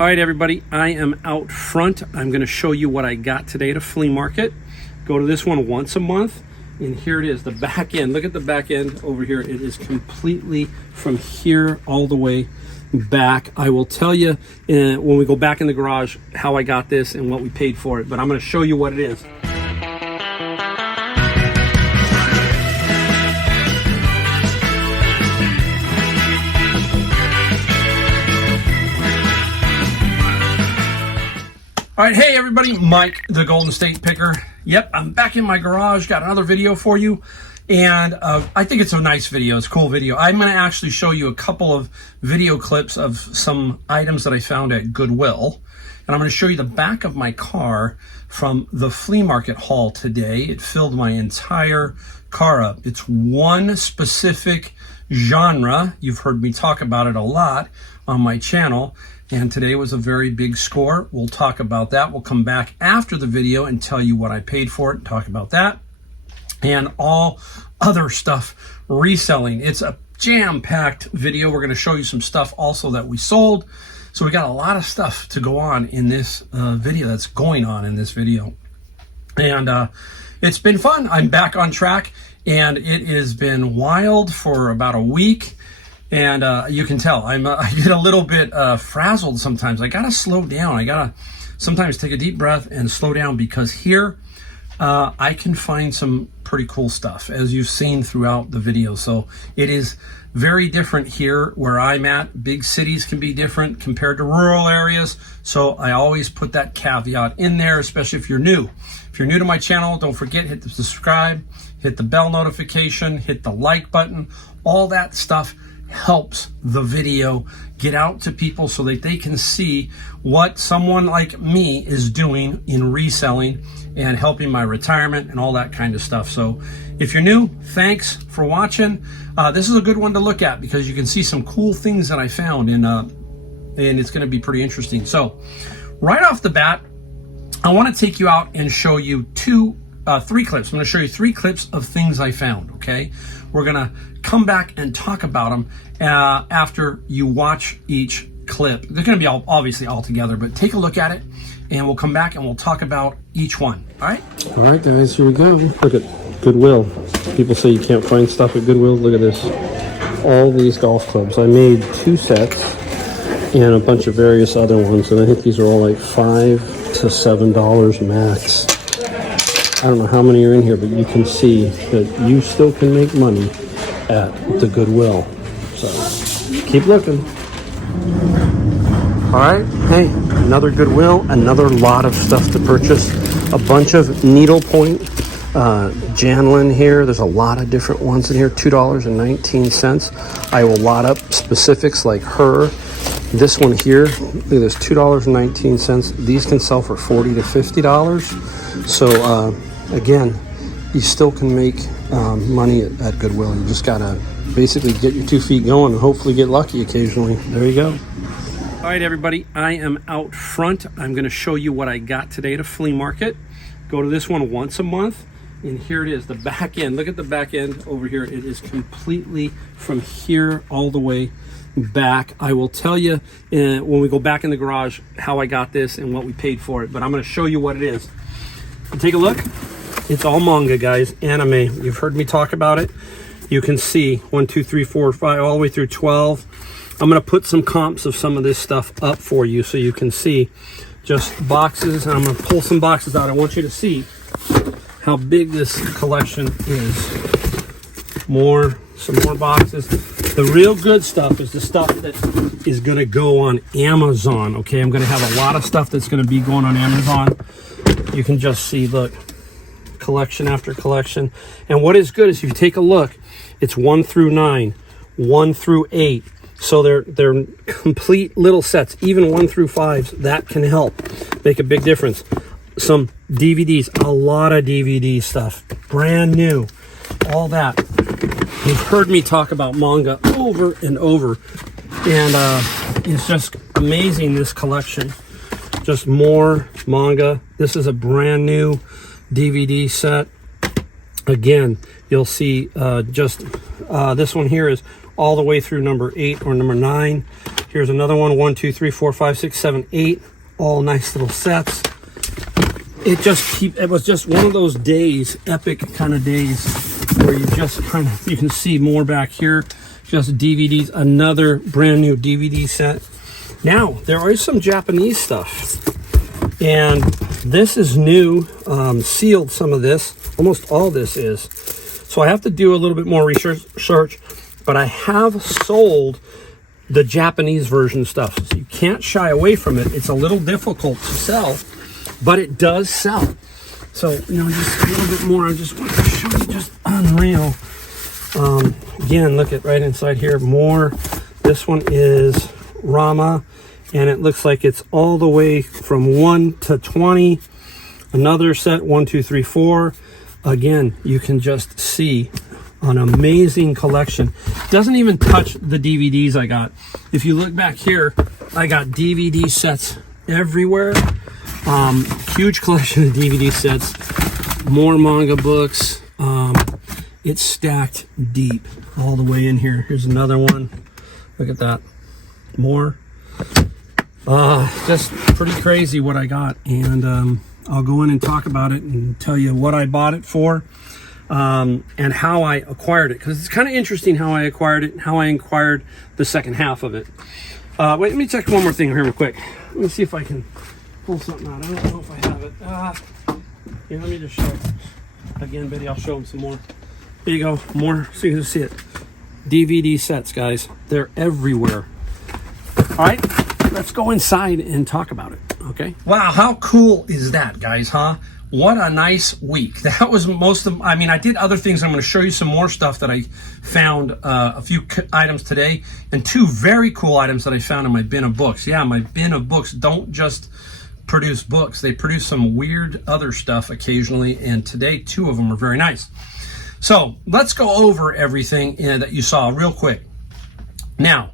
All right, everybody, I am out front. I'm going to show you what I got today at a flea market. Go to this one once a month, and here it is, the back end. Look at the back end over here. It is completely from here all the way back. I will tell you when we go back in the garage how I got this and what we paid for it, but I'm going to show you what it is. All right, hey everybody, Mike, the Golden State Picker. Yep, I'm back in my garage, got another video for you. And I think it's a nice video, it's a cool video. I'm gonna actually show you a couple of video clips of some items that I found at Goodwill. And I'm gonna show you the back of my car from the flea market haul today. It filled my entire car up. It's one specific genre. You've heard me talk about it a lot on my channel. And today was a very big score. We'll talk about that. We'll come back after the video and tell you what I paid for it and talk about that. And all other stuff reselling. It's a jam-packed video. We're going to show you some stuff also that we sold. So we got a lot of stuff to go on in this video that's going on in this video. And it's been fun. I'm back on track and it has been wild for about a week. And you can tell I get a little bit frazzled sometimes. I gotta slow down. I gotta sometimes take a deep breath and slow down, because here I can find some pretty cool stuff, as you've seen throughout the video. So it is very different here where I'm at. Big cities can be different compared to rural areas. So I always put that caveat in there, especially if you're new. If you're new to my channel, don't forget, hit the subscribe, hit the bell notification, hit the like button. All that stuff helps the video get out to people so that they can see what someone like me is doing in reselling and helping my retirement and all that kind of stuff. So if you're new, thanks for watching. This is a good one to look at because you can see some cool things that I found, and it's going to be pretty interesting. So right off the bat, I want to take you out and show you three clips. I'm going to show you 3 clips of things I found, okay? We're going to come back and talk about them after you watch each clip. They're going to be obviously all together, but take a look at it, and we'll come back and we'll talk about each one, all right? All right, guys, here we go. Look at Goodwill. People say you can't find stuff at Goodwill. Look at this. All these golf clubs. I made 2 sets and a bunch of various other ones, and I think these are all like $5 to $7 max. I don't know how many are in here, but you can see that you still can make money at the Goodwill. So keep looking. All right, hey, another Goodwill, another lot of stuff to purchase. A bunch of needlepoint Janlin here. There's a lot of different ones in here. $2.19. I will lot up specifics like her. This one here, look at this, $2.19. These can sell for $40 to $50. So again, you still can make money at Goodwill. You just gotta basically get your 2 feet going and hopefully get lucky occasionally. There you go. All right, everybody, I am out front. I'm gonna show you what I got today at a flea market. Go to this one once a month, and here it is, the back end. Look at the back end over here. It is completely from here all the way back. I will tell you when we go back in the garage how I got this and what we paid for it, but I'm gonna show you what it is. Take a look. It's all manga, guys, anime. You've heard me talk about it. You can see 1, 2, 3, 4, 5, all the way through 12. I'm gonna put some comps of some of this stuff up for you so you can see just boxes. And I'm gonna pull some boxes out. I want you to see how big this collection is. Some more boxes. The real good stuff is the stuff that is gonna go on Amazon, okay? I'm gonna have a lot of stuff that's gonna be going on Amazon. You can just see, look, collection after collection. And what is good is if you take a look, it's 1 through 9, 1 through 8. So they're complete little sets. Even 1 through 5s, that can help make a big difference. Some DVDs, a lot of DVD stuff, brand new, all that. You've heard me talk about manga over and over, and it's just amazing, this collection. Just more manga. This is a brand new DVD set. Again, you'll see this one here is all the way through number 8 or number 9. Here's another one, 1, 2, 3, 4, 5, 6, 7, 8, all nice little sets. It was just one of those days, epic kind of days, where you just kind of, you can see more back here, just DVDs, another brand new DVD set. Now, there is some Japanese stuff, and this is new, sealed, some of this, almost all this is. So I have to do a little bit more research, but I have sold the Japanese version stuff. So you can't shy away from it. It's a little difficult to sell, but it does sell. So, you know, just a little bit more. I just want to show you, just unreal. Again, look at right inside here, more. This one is Rama, and it looks like it's all the way from 1 to 20. Another set, 1, 2, 3, 4. Again, you can just see an amazing collection. Doesn't even touch the DVDs I got. If you look back here, I got DVD sets everywhere. Huge collection of DVD sets, more manga books. It's stacked deep all the way in here. Here's another one. Look at that. More. Just pretty crazy what I got. And I'll go in and talk about it and tell you what I bought it for. And how I acquired it, because it's kind of interesting how I acquired it and how I acquired the second half of it. Wait, let me check one more thing here real quick. Let me see if I can pull something out. I don't know if I have it. Here, let me just show it again, Betty. I'll show them some more. There you go, more so you can see it. DVD sets, guys, they're everywhere. All right, let's go inside and talk about it. Okay. Wow, how cool is that, guys? Huh? What a nice week. That was most of, I mean, I did other things. I'm going to show you some more stuff that I found, a few items today, and 2 very cool items that I found in my bin of books. Yeah, my bin of books don't just produce books. They produce some weird other stuff occasionally, and today 2 of them are very nice. So let's go over everything that you saw real quick. Now,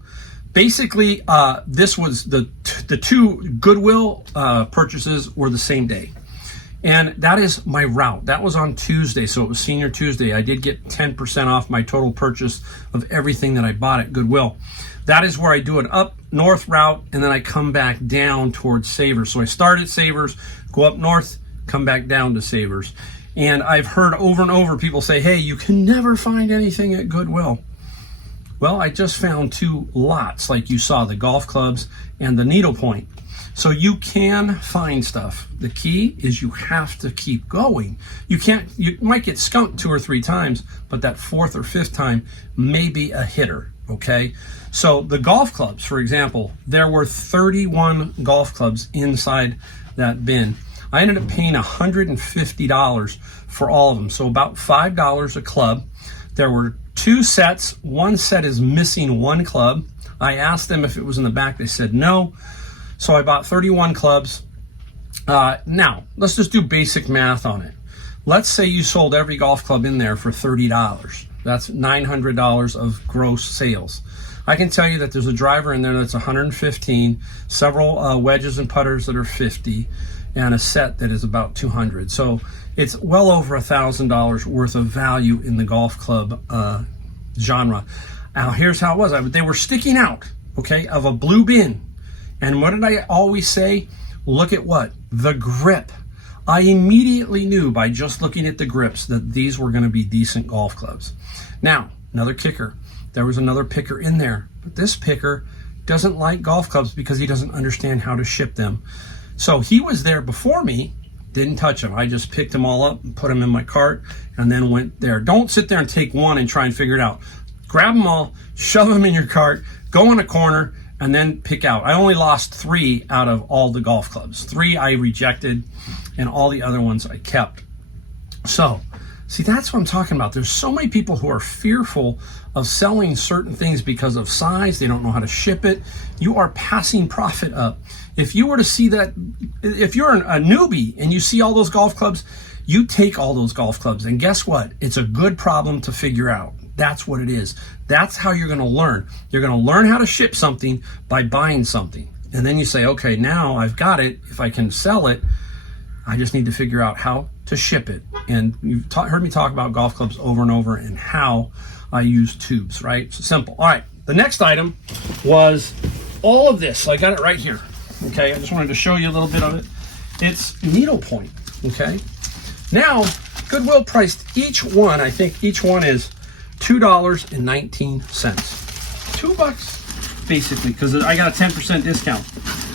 basically, this was the 2 Goodwill purchases were the same day. And that is my route. That was on Tuesday, so it was Senior Tuesday. I did get 10% off my total purchase of everything that I bought at Goodwill. That is where I do an up north route, and then I come back down towards Savers. So I start at Savers, go up north, come back down to Savers. And I've heard over and over people say, hey, you can never find anything at Goodwill. Well, I just found 2 lots, like you saw, the golf clubs and the needlepoint. So you can find stuff. The key is you have to keep going. You might get skunked 2 or 3 times, but that 4th or 5th time may be a hitter, okay? So the golf clubs, for example, there were 31 golf clubs inside that bin. I ended up paying $150 for all of them, so about $5 a club. There were 2 sets. One set is missing 1 club. I asked them if it was in the back. They said no. So I bought 31 clubs. Now, let's just do basic math on it. Let's say you sold every golf club in there for $30. That's $900 of gross sales. I can tell you that there's a driver in there that's $115, several wedges and putters that are $50, and a set that is about $200. So it's well over $1,000 worth of value in the golf club genre. Now, here's how it was. They were sticking out, okay, of a blue bin. And what did I always say? Look at what? The grip. I immediately knew by just looking at the grips that these were going to be decent golf clubs. Now, another kicker. There was another picker in there, but this picker doesn't like golf clubs because he doesn't understand how to ship them. So he was there before me, didn't touch them. I just picked them all up and put them in my cart and then went there. Don't sit there and take one and try and figure it out. Grab them all, shove them in your cart, go in a corner, and then pick out. I only lost 3 out of all the golf clubs. 3 I rejected, and all the other ones I kept. So, see, that's what I'm talking about. There's so many people who are fearful of selling certain things because of size. They don't know how to ship it. You are passing profit up. If you were to see that, if you're a newbie and you see all those golf clubs, you take all those golf clubs, and guess what? It's a good problem to figure out. That's what it is. That's how you're going to learn. You're going to learn how to ship something by buying something. And then you say, okay, now I've got it. If I can sell it, I just need to figure out how to ship it. And you've heard me talk about golf clubs over and over and how I use tubes, right? So simple. All right. The next item was all of this. So I got it right here. Okay, I just wanted to show you a little bit of it. It's needlepoint. Okay, now Goodwill priced each one. I think each one is $2.19. $2 basically, because I got a 10% discount,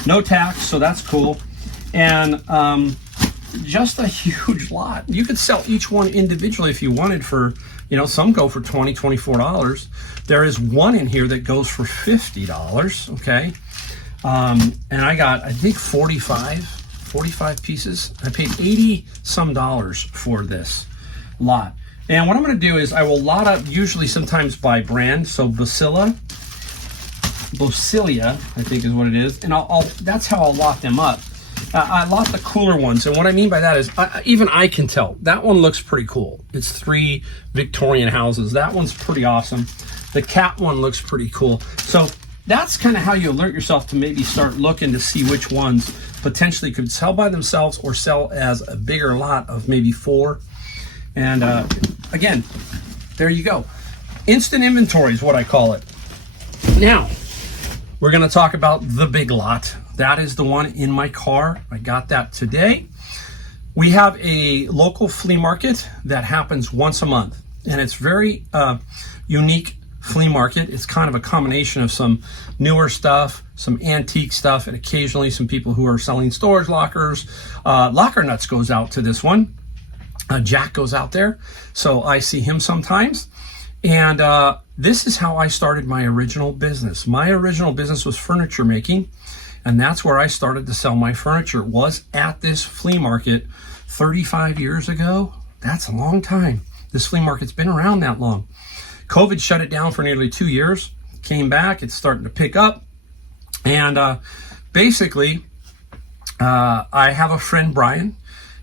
no tax, so that's cool. And just a huge lot. You could sell each one individually if you wanted for, you know, some go for $20, $24. There is one in here that goes for $50, okay? And I got, I think 45 pieces. I paid 80 some dollars for this lot. And what I'm gonna do is I will lot up, usually sometimes by brand. So Bocilia, I think is what it is. And that's how I'll lot them up. I lot the cooler ones, and what I mean by that is even I can tell that one looks pretty cool. It's 3 Victorian houses. That one's pretty awesome. The cat one looks pretty cool. So that's kind of how you alert yourself to maybe start looking to see which ones potentially could sell by themselves or sell as a bigger lot of maybe 4. And again, there you go. Instant inventory is what I call it. Now, we're going to talk about the big lot. That is the one in my car. I got that today. We have a local flea market that happens once a month, and it's very unique flea market. It's kind of a combination of some newer stuff, some antique stuff, and occasionally some people who are selling storage lockers. Locker Nuts goes out to this one. Jack goes out there, so I see him sometimes. And this is how I started my original business. My original business was furniture making. And that's where I started to sell my furniture, was at this flea market 35 years ago. That's a long time. This flea market's been around that long. COVID shut it down for nearly 2 years. Came back, it's starting to pick up. And basically, I have a friend, Brian.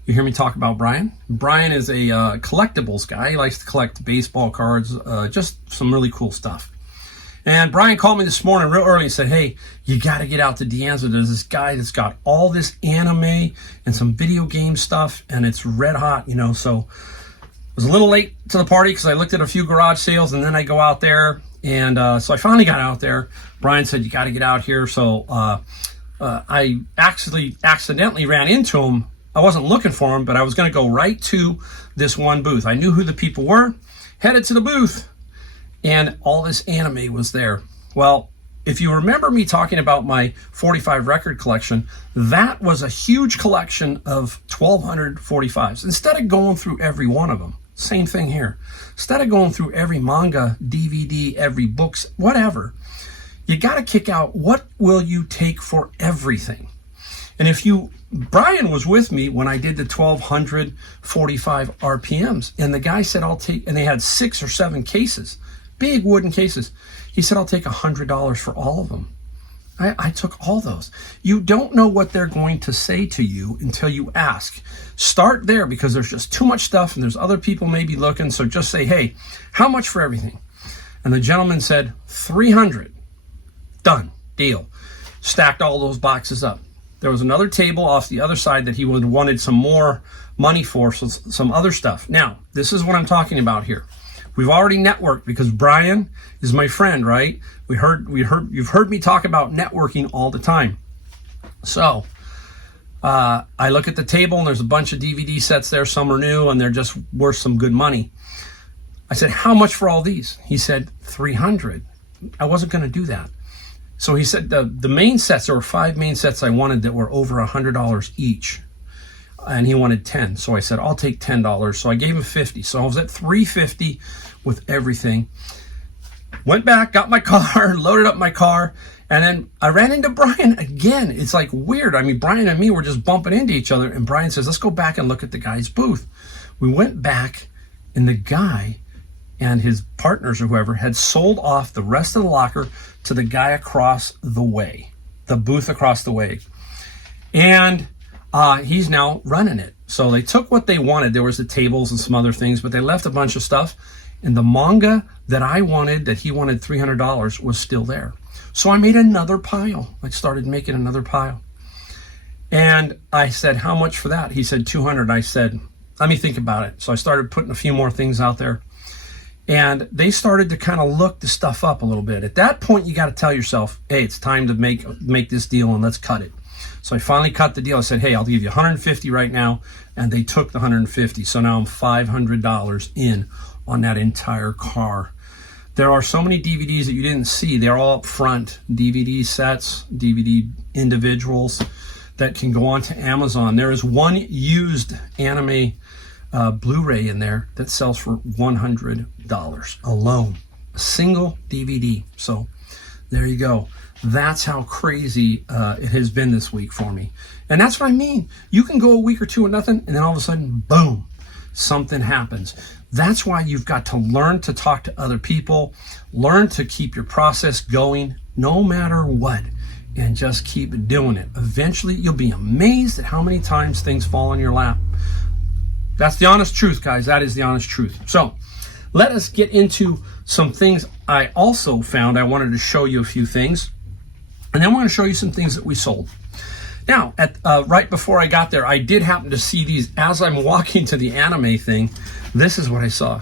You hear me talk about Brian. Brian is a collectibles guy. He likes to collect baseball cards, just some really cool stuff. And Brian called me this morning real early and said, hey, you got to get out to Deanza. There's this guy that's got all this anime and some video game stuff, and it's red hot, you know. So I was a little late to the party because I looked at a few garage sales, and then I go out there. And so I finally got out there. Brian said, you got to get out here. So I accidentally ran into him. I wasn't looking for him, but I was going to go right to this one booth. I knew who the people were, headed to the booth. And all this anime was there. Well, if you remember me talking about my 45 record collection, that was a huge collection of 1,200 45s. Instead of going through every one of them, same thing here. Instead of going through every manga, DVD, every books, whatever, you got to kick out what will you take for everything. And Brian was with me when I did the 1,200 45 RPMs, and the guy said, I'll take, and they had 6 or 7 cases. Big wooden cases. He said, I'll take $100 for all of them. I took all those. You don't know what they're going to say to you until you ask. Start there, because there's just too much stuff and there's other people maybe looking. So just say, hey, how much for everything? And the gentleman said, $300. Done. Deal. Stacked all those boxes up. There was another table off the other side that he wanted some more money for, so some other stuff. Now, this is what I'm talking about here. We've already networked because Brian is my friend, right? You've heard me talk about networking all the time. So I look at the table and there's a bunch of DVD sets there. Some are new and they're just worth some good money. I said, how much for all these? He said, $300. I wasn't going to do that. So he said the main sets, there were 5 main sets I wanted that were over $100 each. And he wanted 10. So I said, I'll take $10. So I gave him 50. So I was at $350 with everything. Went back, got my car, loaded up my car, and then I ran into Brian again. It's like weird. I mean, Brian and me were just bumping into each other, and Brian says, let's go back and look at the guy's booth. We went back, and the guy and his partners or whoever had sold off the rest of the locker to the guy across the way, the booth across the way. And he's now running it. So they took what they wanted. There was the tables and some other things, but they left a bunch of stuff. And the manga that I wanted, that he wanted $300, was still there. So I made another pile. I started making another pile. And I said, how much for that? He said, $200. I said, let me think about it. So I started putting a few more things out there. And they started to kind of look the stuff up a little bit. At that point, you got to tell yourself, hey, it's time to make this deal and let's cut it. So I finally cut the deal. I said, hey, I'll give you $150 right now. And they took the $150. So now I'm $500 in on that entire car. There are so many DVDs that you didn't see. They're all up front. DVD sets, DVD individuals that can go onto Amazon. There is one used anime Blu-ray in there that sells for $100 alone. A single DVD. So there you go. That's how crazy it has been this week for me. And that's what I mean. You can go a week or two with nothing, and then all of a sudden, boom, something happens. That's why you've got to learn to talk to other people, learn to keep your process going no matter what, and just keep doing it. Eventually, you'll be amazed at how many times things fall in your lap. That's the honest truth, guys. That is the honest truth. So let us get into some things I also found. I wanted to show you a few things. And then we're going to show you some things that we sold. Now, right before I got there, I did happen to see these. As I'm walking to the anime thing, this is what I saw.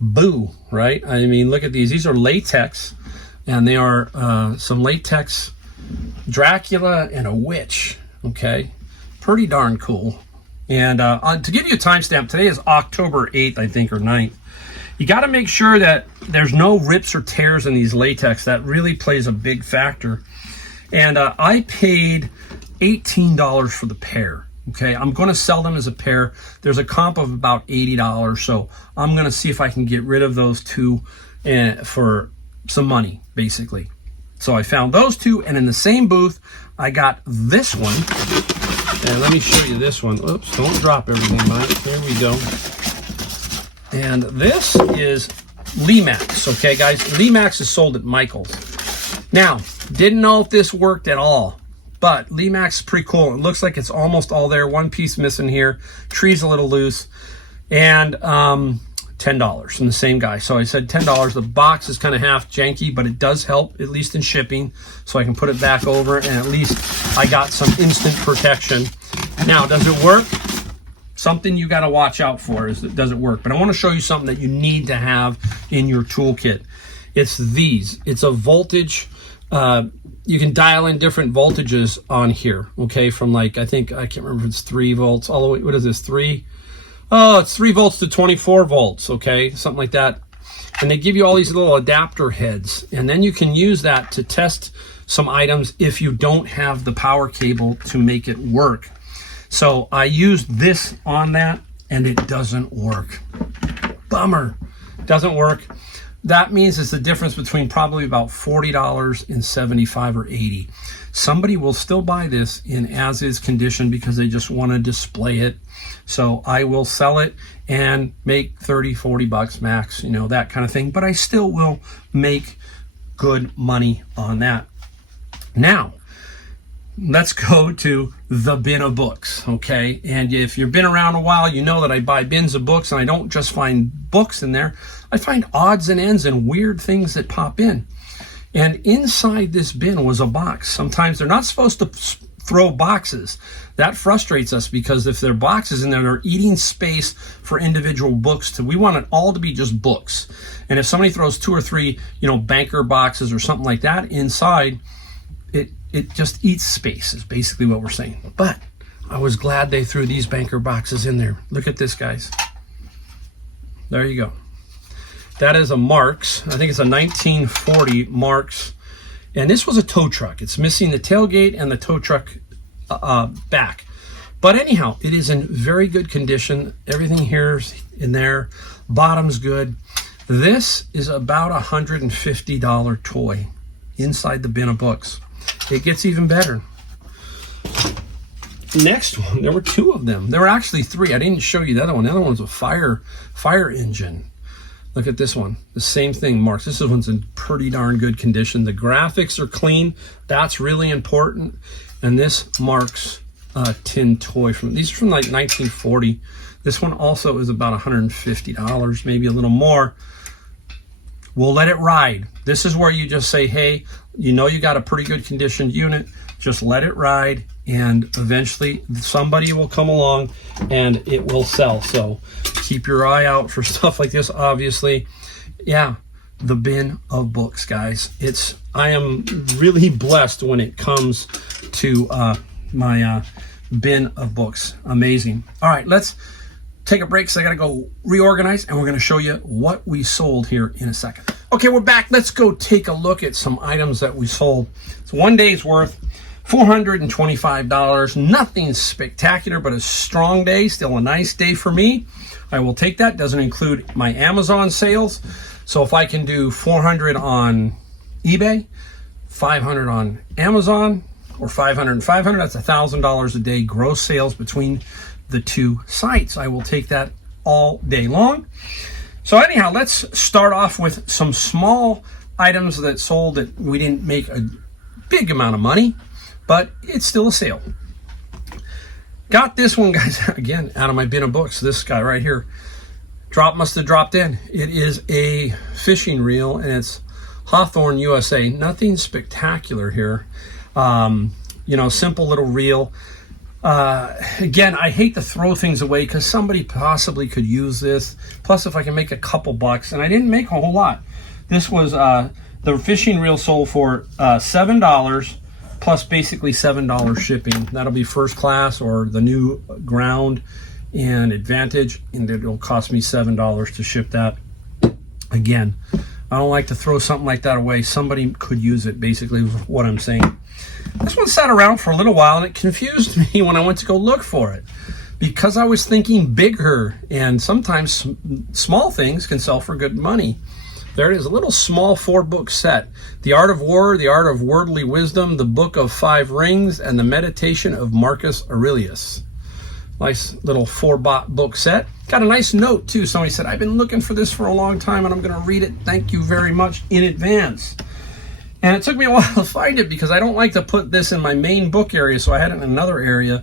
Boo, right? I mean, look at these. These are latex, and they are some latex Dracula and a witch, okay? Pretty darn cool. And to give you a timestamp, today is October 8th, I think, or 9th. You got to make sure that there's no rips or tears in these latex. That really plays a big factor. And I paid $18 for the pair. Okay, I'm going to sell them as a pair. There's a comp of about $80, so I'm going to see if I can get rid of those two for some money, basically. So I found those two, and in the same booth, I got this one. And let me show you this one. Oops, don't drop everything, Mike. There we go. And this is Lemax, okay, guys? Lemax is sold at Michael's. Now, didn't know if this worked at all, but Lemax is pretty cool. It looks like it's almost all there. One piece missing here. Tree's a little loose. And $10 from the same guy. So I said $10. The box is kind of half janky, but it does help, at least in shipping. So I can put it back over, and at least I got some instant protection. Now, does it work? Something you got to watch out for is, does it work? But I want to show you something that you need to have in your toolkit. It's these. It's a voltage. You can dial in different voltages on here, okay? From like, I can't remember if it's 3 volts all the way. What is this, 3? Oh, it's 3 volts to 24 volts, okay? Something like that. And they give you all these little adapter heads. And then you can use that to test some items if you don't have the power cable to make it work. So I used this on that, and it doesn't work. Bummer. Doesn't work. That means it's the difference between probably about $40 and $75 or $80. Somebody will still buy this in as-is condition because they just want to display it. So I will sell it and make 30, 40 bucks max, you know, that kind of thing. But I still will make good money on that. Now, let's go to the bin of books, okay? And if you've been around a while, you know that I buy bins of books, and I don't just find books in there. I find odds and ends and weird things that pop in. And inside this bin was a box. Sometimes they're not supposed to throw boxes. That frustrates us because if there are boxes in there, they're eating space for individual books. We want it all to be just books. And if somebody throws 2 or 3, banker boxes or something like that inside, it just eats space is basically what we're saying. But I was glad they threw these banker boxes in there. Look at this, guys. There you go. That is a Marks. I think it's a 1940 Marks. And this was a tow truck. It's missing the tailgate and the tow truck back. But anyhow, it is in very good condition. Everything here's in there. Bottom's good. This is about a $150 toy inside the bin of books. It gets even better. Next one, there were 2 of them. There were actually 3. I didn't show you the other one. The other one was a fire engine. Look at this one. The same thing, Marks. This one's in pretty darn good condition. The graphics are clean. That's really important. And this Marks tin toy these are from like 1940. This one also is about $150, maybe a little more. We'll let it ride. This is where you just say, hey, you got a pretty good conditioned unit. Just let it ride, and eventually somebody will come along and it will sell. So keep your eye out for stuff like this, obviously. Yeah, the bin of books, guys. I am really blessed when it comes to my bin of books. Amazing. All right, let's take a break because I got to go reorganize, and we're going to show you what we sold here in a second. Okay, we're back. Let's go take a look at some items that we sold. It's one day's worth, $425. Nothing spectacular, but a strong day. Still a nice day for me. I will take that. Doesn't include my Amazon sales. So if I can do 400 on eBay, 500 on Amazon, or 500 and 500, that's $1,000 a day gross sales between the two sites. I will take that all day long. So anyhow, let's start off with some small items that sold that we didn't make a big amount of money, but it's still a sale. Got this one, guys, again, out of my bin of books. This guy right here. Must have dropped in. It is a fishing reel, and it's Hawthorne, USA. Nothing spectacular here. Simple little reel. Again, I hate to throw things away because somebody possibly could use this. Plus, if I can make a couple bucks, and I didn't make a whole lot. This was the fishing reel sold for $7 plus basically $7 shipping. That'll be first class or the new ground and advantage, and it'll cost me $7 to ship that. Again, I don't like to throw something like that away. Somebody could use it, basically, is what I'm saying. This one sat around for a little while, and it confused me when I went to go look for it because I was thinking bigger, and sometimes small things can sell for good money. There it is, a little small 4-book set. The Art of War, The Art of Worldly Wisdom, The Book of 5 Rings, and The Meditation of Marcus Aurelius. Nice little 4-book set. Got a nice note too. Somebody said, I've been looking for this for a long time and I'm going to read it. Thank you very much in advance. And it took me a while to find it because I don't like to put this in my main book area, so I had it in another area.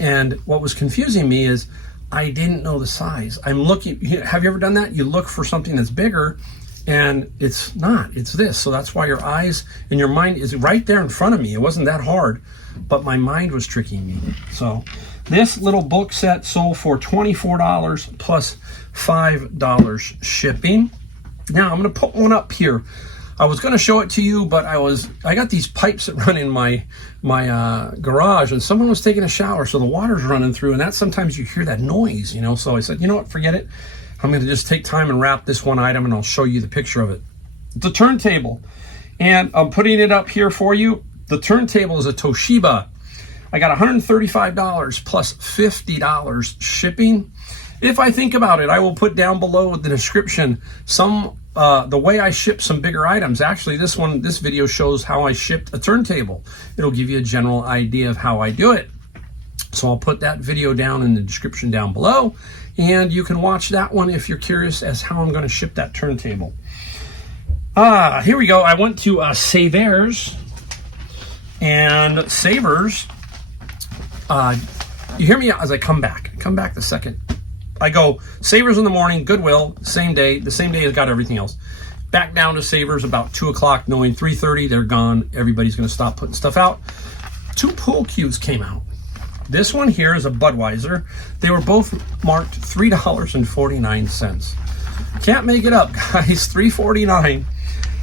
And what was confusing me is I didn't know the size. I'm looking, have you ever done that? You look for something that's bigger and it's not, it's this. So that's why your eyes and your mind is right there in front of me. It wasn't that hard, but my mind was tricking me. So this little book set sold for $24 plus $5 shipping. Now I'm going to put one up here. I was going to show it to you, but I got these pipes that run in my garage, and someone was taking a shower, so the water's running through, and that sometimes you hear that noise, So I said, you know what, forget it. I'm going to just take time and wrap this one item, and I'll show you the picture of it. It's a turntable, and I'm putting it up here for you. The turntable is a Toshiba. I got $135 plus $50 shipping. If I think about it, I will put down below the description the way I ship some bigger items. Actually, this video shows how I shipped a turntable. It'll give you a general idea of how I do it. So I'll put that video down in the description down below, and you can watch that one if you're curious as how I'm going to ship that turntable. Here we go. I went to Savers, and Savers. You hear me as I come back. Come back the second. I go Savers in the morning, Goodwill, the same day I got everything else. Back down to Savers about 2 o'clock, knowing 3:30 they're gone. Everybody's going to stop putting stuff out. 2 pool cues came out. This one here is a Budweiser. They were both marked $3.49. Can't make it up, guys. $3.49.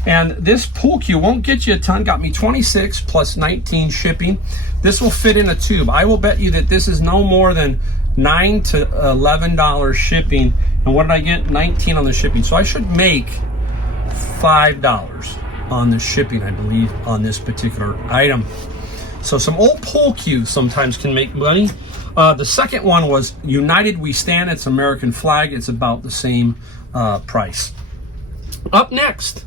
And this pool cue won't get you a ton. Got me 26 plus 19 shipping. This will fit in a tube. I will bet you that this is no more than $9 to $11 shipping. And what did I get? 19 on the shipping. So I should make $5 on the shipping, I believe, on this particular item. So some old pool cues sometimes can make money. The second one was United We Stand. It's American flag. It's about the same price. Up next,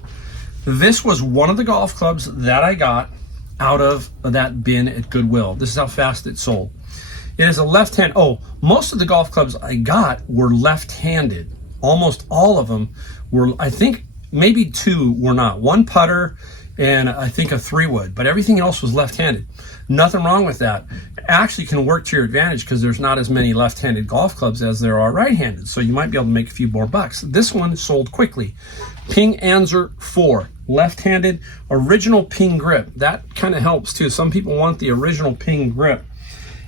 this was one of the golf clubs that I got out of that bin at Goodwill. This is how fast it sold. It is a left-hand. Oh, most of the golf clubs I got were left-handed. Almost all of them were, I think maybe 2 were not. 1 putter and I think a 3-wood, but everything else was left-handed. Nothing wrong with that. actually can work to your advantage because there's not as many left-handed golf clubs as there are right-handed. So you might be able to make a few more bucks. This one sold quickly. Ping Anser 4, left-handed, original ping grip. That kind of helps too. Some people want the original ping grip.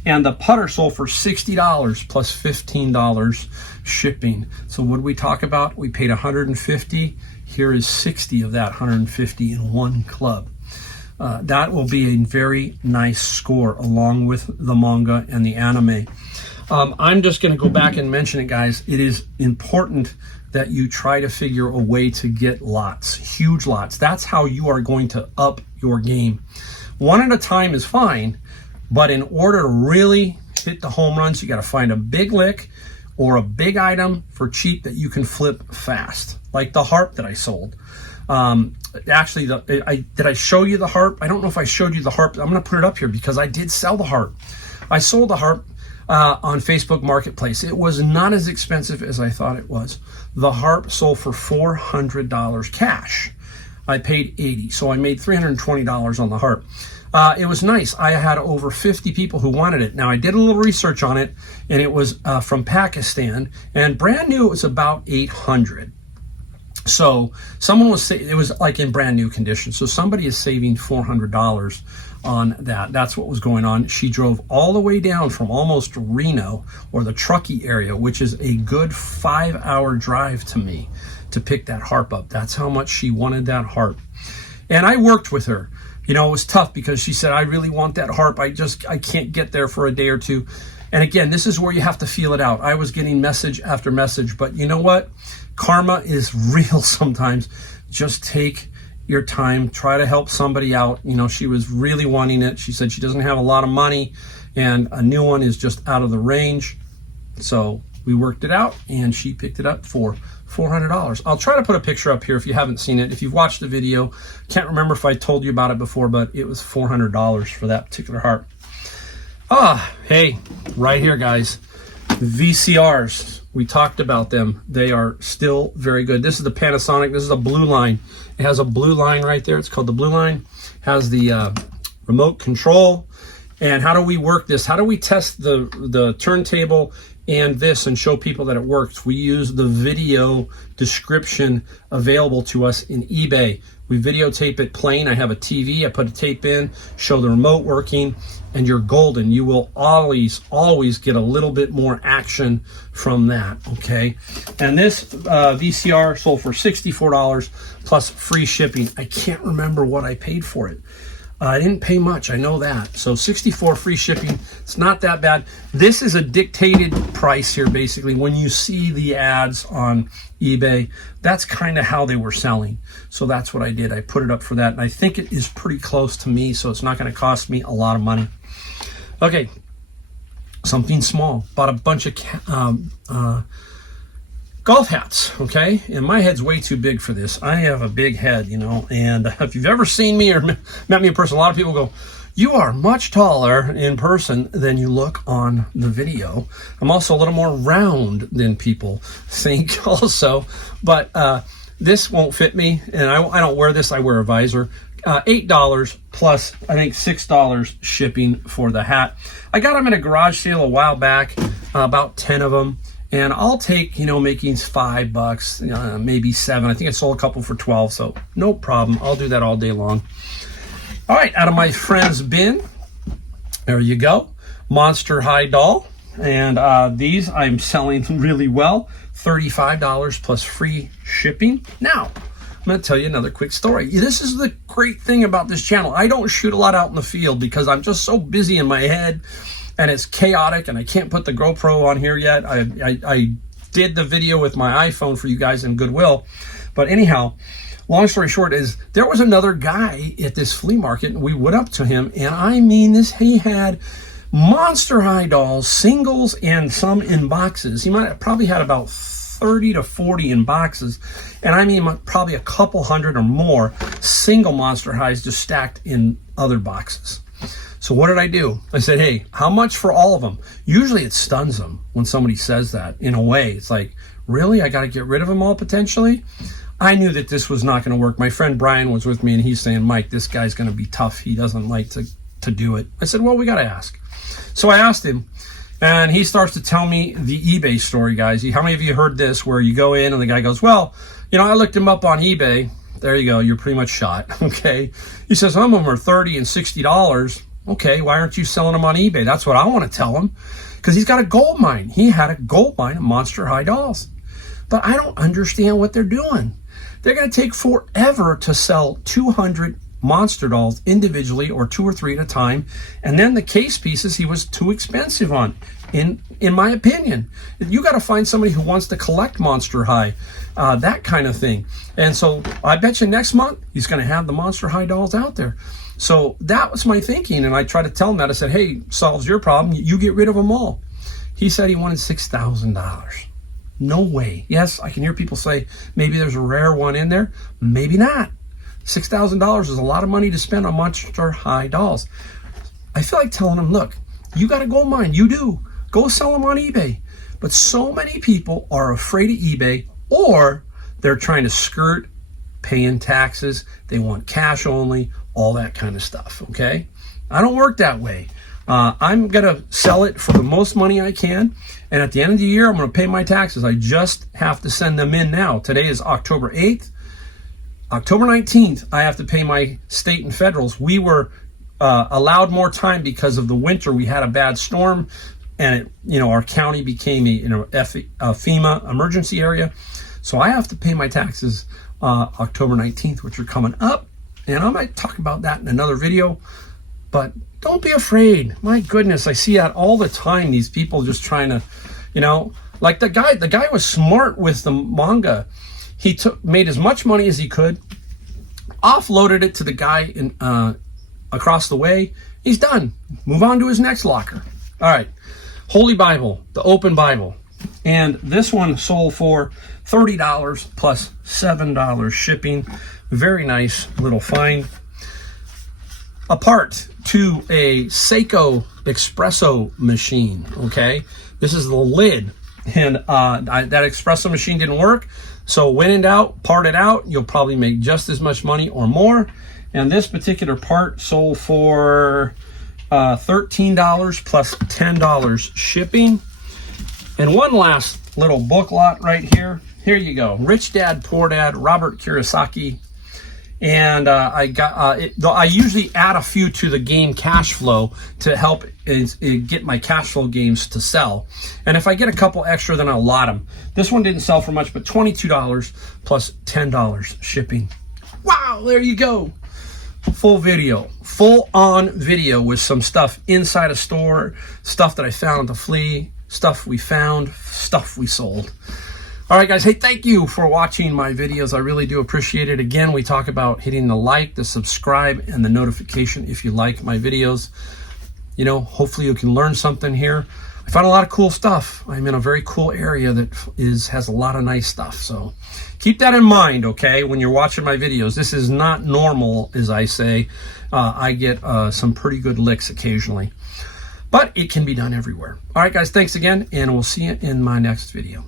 And the putter sold for $60 plus $15 shipping. So what did we talk about? We paid $150. Here is 60 of that 150 in one club. That will be a very nice score along with the manga and the anime. I'm just going to go back and mention it, guys. It is important that you try to figure a way to get lots, huge lots. That's how you are going to up your game. One at a time is fine, but in order to really hit the home runs, you got to find a big lick or a big item for cheap that you can flip fast, like the harp that I sold. Actually, did I show you the harp? I don't know if I showed you the harp. I'm going to put it up here because I did sell the harp. I sold the harp on Facebook Marketplace. It was not as expensive as I thought it was. The harp sold for $400 cash. I paid $80, so I made $320 on the harp. It was nice. I had over 50 people who wanted it. Now, I did a little research on it, and it was from Pakistan, and brand new it was about $800. So someone was, it was like in brand new condition. So somebody is saving $400 on that. That's what was going on. She drove all the way down from almost Reno or the Truckee area, which is a good 5-hour drive to me to pick that harp up. That's how much she wanted that harp. And I worked with her. You know, it was tough because she said, I really want that harp. I can't get there for a day or two. And again, this is where you have to feel it out. I was getting message after message, but you know what? Karma is real sometimes. Just take your time, try to help somebody out. You know, she was really wanting it. She said she doesn't have a lot of money and a new one is just out of the range. So we worked it out and she picked it up for $400. I'll try to put a picture up here if you haven't seen it. If you've watched the video, can't remember if I told you about it before, but it was $400 for that particular harp. Hey, right here, guys. VCRs. We talked about them. They are still very good. This is the Panasonic. This is a blue line. It has a blue line right there. It's called the blue line. Has the remote control. And how do we work this? How do we test the turntable and this and show people that it works? We use the video description available to us in eBay. We videotape it plain. I have a TV. I put a tape in, show the remote working, and you're golden. You will always get a little bit more action from that, okay? And this VCR sold for $64 plus free shipping. I can't remember what I paid for it. I didn't pay much, I know that. So $64 free shipping, it's not that bad. This is a dictated price here, basically. When you see the ads on eBay, that's kind of how they were selling. So that's what I did. I put it up for that, and I think it is pretty close to me, so it's not going to cost me a lot of money. Okay, something small. Bought a bunch of golf hats, okay? And my head's way too big for this. I have a big head, you know, and if you've ever seen me or met me in person, a lot of people go, you are much taller in person than you look on the video. I'm also a little more round than people think also, but this won't fit me, and I don't wear this. I wear a visor. $8 plus, I think, $6 shipping for the hat. I got them in a garage sale a while back, about 10 of them. And I'll take, you know, making $5, maybe $7. I think I sold a couple for 12, so no problem. I'll do that all day long. All right, out of my friend's bin, there you go. Monster High Doll. And these I'm selling really well. $35 plus free shipping. Now, I'm going to tell you another quick story. This is the great thing about this channel. I don't shoot a lot out in the field because I'm just so busy in my head. And it's chaotic, and I can't put the GoPro on here yet. I did the video with my iPhone for you guys in Goodwill. But anyhow, long story short is there was another guy at this flea market, and we went up to him, and I mean this, he had monster high dolls, singles, and some in boxes. He might have probably had about 30 to 40 in boxes. And I mean probably a couple hundred or more single monster highs just stacked in other boxes. So what did I do? I said, hey, how much for all of them? Usually it stuns them when somebody says that. In a way, it's like, really? I got to get rid of them all potentially? I knew that this was not going to work. My friend Brian was with me, and he's saying, Mike, this guy's going to be tough. He doesn't like to to do it. I said, well, we got to ask. So I asked him, and he starts to tell me the eBay story, guys. How many of you heard this, where you go in and the guy goes, well, you know, I looked him up on eBay. There you go. You're pretty much shot. Okay. He says, some of them are $30 and $60. Okay. Why aren't you selling them on eBay? That's what I want to tell him, because he's got a gold mine. He had a gold mine of Monster High dolls. But I don't understand what they're doing. They're going to take forever to sell 200 monster dolls individually, or 2 or 3 at a time. And then the case pieces, he was too expensive on, in my opinion. You got to find somebody who wants to collect Monster High, that kind of thing. And so I bet you next month he's going to have the Monster High dolls out there. So that was my thinking. And I tried to tell him that. I said, hey, solves your problem. You get rid of them all. He said he wanted $6,000. No way. Yes, I can hear people say maybe there's a rare one in there. Maybe not. $6,000 is a lot of money to spend on Monster High dolls. I feel like telling them, look, you got a gold mine. You do. Go sell them on eBay. But so many people are afraid of eBay, or they're trying to skirt paying taxes. They want cash only, all that kind of stuff, okay? I don't work that way. I'm going to sell it for the most money I can. And at the end of the year, I'm going to pay my taxes. I just have to send them in now. Today is October 8th. October 19th, I have to pay my state and federals. We were allowed more time because of the winter. We had a bad storm, and our county became a FEMA emergency area. So I have to pay my taxes October 19th, which are coming up. And I might talk about that in another video. But don't be afraid. My goodness, I see that all the time. These people just trying to, like the guy was smart with the manga. He made as much money as he could, offloaded it to the guy across the way. He's done. Move on to his next locker. All right. Holy Bible, the open Bible. And this one sold for $30 plus $7 shipping. Very nice little find. A part to a Seiko espresso machine, okay? This is the lid, and that espresso machine didn't work, so when in doubt, part it out. You'll probably make just as much money or more. And this particular part sold for $13 plus $10 shipping. And one last little book lot right here. Here you go. Rich Dad, Poor Dad, Robert Kiyosaki. And I usually add a few to the game cash flow to help get my cash flow games to sell. And if I get a couple extra, then I'll lot them. This one didn't sell for much, but $22 plus $10 shipping. Wow, there you go. Full video, full on video with some stuff inside a store, stuff that I found at the Flea, stuff we found, stuff we sold. All right, guys. Hey, thank you for watching my videos. I really do appreciate it. Again, we talk about hitting the like, the subscribe, and the notification if you like my videos. Hopefully you can learn something here. I found a lot of cool stuff. I'm in a very cool area that has a lot of nice stuff. So keep that in mind, okay, when you're watching my videos. This is not normal, as I say. I get some pretty good licks occasionally. But it can be done everywhere. All right, guys. Thanks again, and we'll see you in my next video.